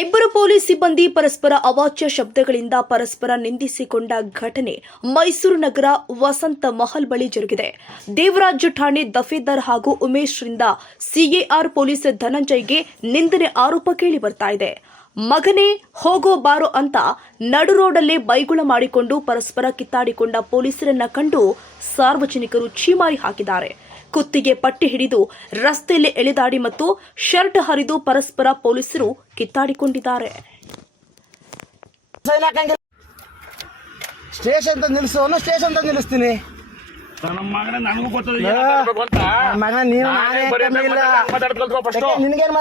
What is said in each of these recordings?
ಇಬ್ಬರು ಪೊಲೀಸ್ ಸಿಬ್ಬಂದಿ ಪರಸ್ಪರ ಅವಾಚ್ಯ ಶಬ್ದಗಳಿಂದ ಪರಸ್ಪರ ನಿಂದಿಸಿಕೊಂಡ ಘಟನೆ ಮೈಸೂರು ನಗರ ವಸಂತ ಮಹಲ್ ಬಳಿ ಜರುಗಿದೆ. ದೇವರಾಜ್ ಠಾಣೆ ದಫೇದಾರ್ ಹಾಗೂ ಉಮೇಶ್ರಿಂದ ಸಿಎಆರ್ ಪೊಲೀಸ್ ಧನಂಜಯ್ಗೆ ನಿಂದನೆ ಆರೋಪ ಕೇಳಿ ಬರ್ತಾ ಇದೆ. ಮಗನೇ ಹೋಗೋ ಬಾರೋ ಅಂತ ನಡು ರೋಡಲ್ಲೇ ಬೈಗುಳ ಮಾಡಿಕೊಂಡು ಪರಸ್ಪರ ಕಿತ್ತಾಡಿಕೊಂಡ ಪೊಲೀಸರನ್ನ ಕಂಡು ಸಾರ್ವಜನಿಕರು ಛೀಮಾರಿ ಹಾಕಿದ್ದಾರೆ. ಕುತ್ತಿಗೆ ಪಟ್ಟಿ ಹಿಡಿದು ರಸ್ತೆಯಲ್ಲಿ ಎಳೆದಾಡಿ ಮತ್ತು ಶರ್ಟ್ ಹರಿದು ಪರಸ್ಪರ ಪೊಲೀಸರು ಕಿತ್ತಾಡಿಕೊಂಡಿದ್ದಾರೆ. Station ನಿಲ್ಲಿಸೋನು station ನಿಲ್ಲಿಸ್ತೀನಿ.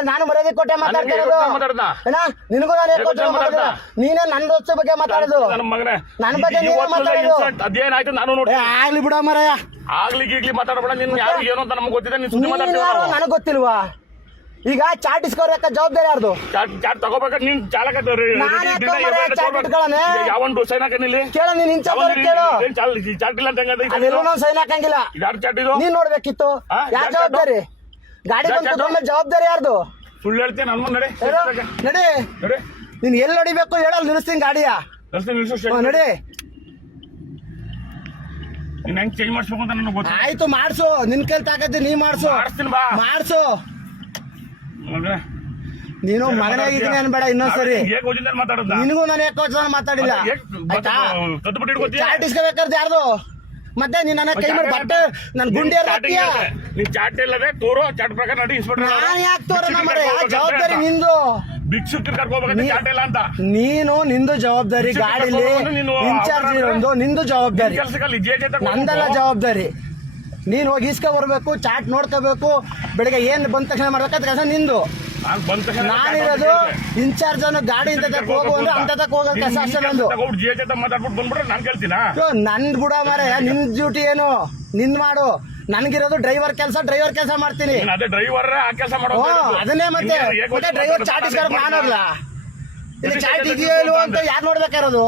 ನಾನು ಬರೋದಕ್ಕೆ ಕೊಟ್ಟೆ ಮಾತಾಡ್ತಿರೋದು. ನಿನಗೂ ನಾನು ನೀನೇ ನನ್ನ ದೋಸ್ತ ಬಗ್ಗೆ ಮಾತಾಡೋದು, ನನ್ನ ಬಗ್ಗೆ ನೀನು ಮಾತಾಡೋದು. ಆಗ್ಲಿ ಬಿಡ ಮರಯ್ಯ, ಆಗ್ಲಿ ಮಾತಾಡಬೇಡ. ನನಗ್ ಗೊತ್ತಿಲ್ವಾ? ಈಗ ಚಾಟ್ ಇಸ್ಕೋಬೇಕ ಜವಾಬ್ದಾರಿ ಯಾರ್ದು? ಚಾಟ್ ತಗೋಬೇಕ ನೀನ್ ಚಾಲಕ ಯಾವೊಂದು ಸೈನ್ ಹಾಕನಿಲ್ಲಿ ಕೇಳ, ನೀನ್ ಕೇಳು. ಚಾಟ್ ಇಲ್ಲ ಅಂತ ಅದೆಲ್ಲ ಸೈನ್ ಹಾಕಂಗಿಲ್ಲ. ಯಾರು ಚಾಟ್ ಇದು ನೀನ್ ನೋಡ್ಬೇಕಿತ್ತು. ಯಾರ್ ಜವಾಬ್ದಾರಿ? ಗಾಡಿ ಬಂದ ಜವಾಬ್ದಾರಿ ಯಾರ್ದು? ಸುಳ್ಳು ಹೇಳ್ತೀನಿ. ನನ್ ನಡಿ ನಡಿ. ನೀನ್ ಎಲ್ಲಿ ನೋಡಿಬೇಕು ಹೇಳಲ್, ನಿಲ್ಲಿಸ್ತೀನಿ ಗಾಡಿಯ. ನಡಿ. ನೀನ್ ಹೆಂಗ್ ಚೇಂಜ್ ಮಾಡಿಸ್ಬೇಕು ಅಂತ ನನಗೆ ಗೊತ್ತು. ಆಯ್ತು, ಮಾಡ್ಸು. ನಿನ್ ಕೈಲಿ ತಾಕತ್ತಿ, ನೀ ಮಾಡ್ಸು. ಮಾಡ್ಸು. ನೀನು ಮಗನಾಗಿದ್ದೀನಿ ಅನ್ಬೇಡ ಇನ್ನೊಂದ್ಸರಿ. ನಿನಗೂ ನಾನು ಯಾಕೆ ಮಾತಾಡಿಲ್ಲ ಆಯ್ತಾ? ಚಾಟ್ ಇಸ್ಕೋಬೇಕಾದ್ರೆ ಯಾರ್ದು? ಮತ್ತೆ ನೀನ್ ನನ್ನ ಕೈ ಮಾಡಿ ಬಟ್ಟೆ ನನ್ ಗುಂಡಿ ಚಾಟ್ ಇಲ್ಲದೆ ತೋರೋ ಚಾಟ್ ಪ್ರಕಾರ ನಡಿ. ನಾನು ಯಾಕೆ ತೋರೋಣ ಮರ? ಜವಾಬ್ದಾರಿ ನಿಂದು. ಭಿಕ್ಷುಕರು ಕರ್ಕೋಬೇಕು ಚಾಟ್ ಇಲ್ಲ ಅಂತ. ನೀನು ನಿಂದು ಜವಾಬ್ದಾರಿ. ಗಾಡಿಲಿ ಇನ್ಚಾರ್ಜ್ ಇರೋದು ನಿಂದು ಜವಾಬ್ದಾರಿ, ನಂದಲ್ಲ ಜವಾಬ್ದಾರಿ. ನೀನ್ ಹೋಗಿ ಇಸ್ಕೊ ಬರ್ಬೇಕು, ಚಾಟ್ ನೋಡ್ಕೋಬೇಕು. ಬೆಳಿಗ್ಗೆ ಏನ್ ಬಂದ ತಕ್ಷಣ ಮಾಡ್ಬೇಕಂತ ಕೆಲಸ ನಿಂದು. ನಾನಿರೋದು ಇನ್ಚಾರ್ಜ್ ಅನ್ನು ಗಾಡಿಯಿಂದ ತಕ್ಕ ಹೋಗು ಅಂದ್ರೆ ಅಂತ ತಕ್ಕ ಹೋಗೋ ಕೆಲಸ ಅಷ್ಟೇ ನಂದು. ನಂದ್ ಬಿಡ ಮಾರ, ನಿನ್ ಡ್ಯೂಟಿ ಏನು ನಿನ್ ಮಾಡು. ನನ್ಗಿರೋದು ಡ್ರೈವರ್ ಕೆಲಸ ಮಾಡ್ತೀನಿ. ಅದನ್ನೇ ಮತ್ತೆ ಡ್ರೈವರ್ ಚಾಟ್ ಇಸ್ಕೊಳಕ್ ನಾನೋಗ್ಲಾ? ಇಲ್ಲಿ ಚಾಟ್ ಇದೆಯೋ ಇಲ್ವೋ ಅಂತ ಯಾರು ನೋಡ್ಬೇಕಾಗಿರೋದು?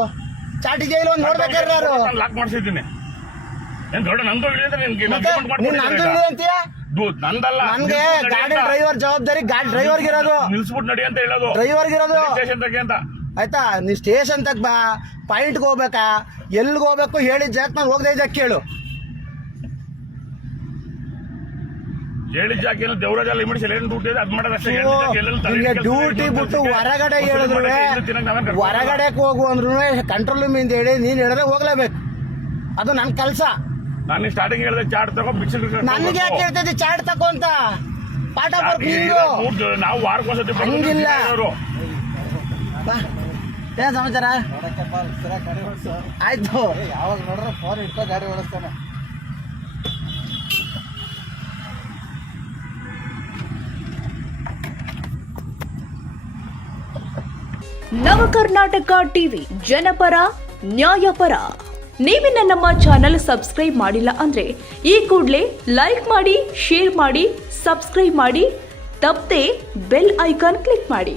ಚಾಟ್ ಇದೆಯೋ ಇಲ್ವೋ ನೋಡ್ಬೇಕಾರ ಯಾರು? ಲಾಕ್ ಮಾಡಿಸಿದ್ದೀನಿ. ನಂದು ಅಂತೀಯ? ನನ್ಗೆ ಗಾಡಿ ಡ್ರೈವರ್ ಜವಾಬ್ದಾರಿ. ಗಾಡಿ ಡ್ರೈವರ್ಗೆ ಇರೋದು. ನಿಲ್ಸ್ಬಿಟ್ಟು ನಡಿ ಅಂತ ಹೇಳೋದು ಡ್ರೈವರ್ಗೆ ಇರೋದು. ಅಂತ ಆಯ್ತಾ? ನೀ ಸ್ಟೇಷನ್ ತಗ ಬಾ. ಪಾಯಿಂಟ್ಗೆ ಹೋಗ್ಬೇಕಾ, ಎಲ್ಲಿಗೆ ಹೋಗ್ಬೇಕು ಹೇಳಿದ ಜಾಗ ನಾನು ಹೋಗದೆ ಇದ್ದ ಕೇಳು. ಹೇಳಿದ ಜಾಗ ದೇವರಾಜ ಡ್ಯೂಟಿ ಬಿಟ್ಟು ಹೊರಗಡೆ ಹೇಳಿದ್ರು ಹೊರಗಡೆ ಹೋಗು ಅಂದ್ರು ಕಂಟ್ರೋಲ್ ರೂಮ್ ಇಂದ ಹೇಳಿ ನೀನ್ ಹೇಳಿದ್ರೆ ಹೋಗ್ಲೇಬೇಕು. ಅದು ನನ್ ಕೆಲ್ಸ. ನಾನು ಸ್ಟಾರ್ಟಿಂಗ್ ಹೇಳಿದೆ ಚಾಟ್ ತಗೋ, ನನ್ಗೆ ಯಾಕೆ ಹೇಳ್ತಿದ್ದೆ ಚಾಟ್ ತಗೋ ಅಂತ? ಪಾಠ ಬರ್ತೀನಿ. ನಾವು ವಾರಕ್ಕೊಂದ್ಸತಿ ಹಂಗಿಲ್ಲ. ಏನ್ ಸಮಾಚಾರ? ಆಯ್ತು. ಯಾವಾಗ ನೋಡ್ರೆ ಫೋನ್ ಇಟ್ಕೋ ಗಾಡಿ ಓಡಿಸ್ತಾನೆ. ನವ ಕರ್ನಾಟಕ ಟಿವಿ, ಜನಪರ ನ್ಯಾಯಪರ. ನೀವಿನ್ನ ನಮ್ಮ ಚಾನೆಲ್ ಸಬ್ಸ್ಕ್ರೈಬ್ ಮಾಡಿಲ್ಲ ಅಂದ್ರೆ ಈ ಕೂಡಲೇ ಲೈಕ್ ಮಾಡಿ, ಶೇರ್ ಮಾಡಿ, ಸಬ್ಸ್ಕ್ರೈಬ್ ಮಾಡಿ. ತಪ್ಪದೆ ಬೆಲ್ ಐಕಾನ್ ಕ್ಲಿಕ್ ಮಾಡಿ.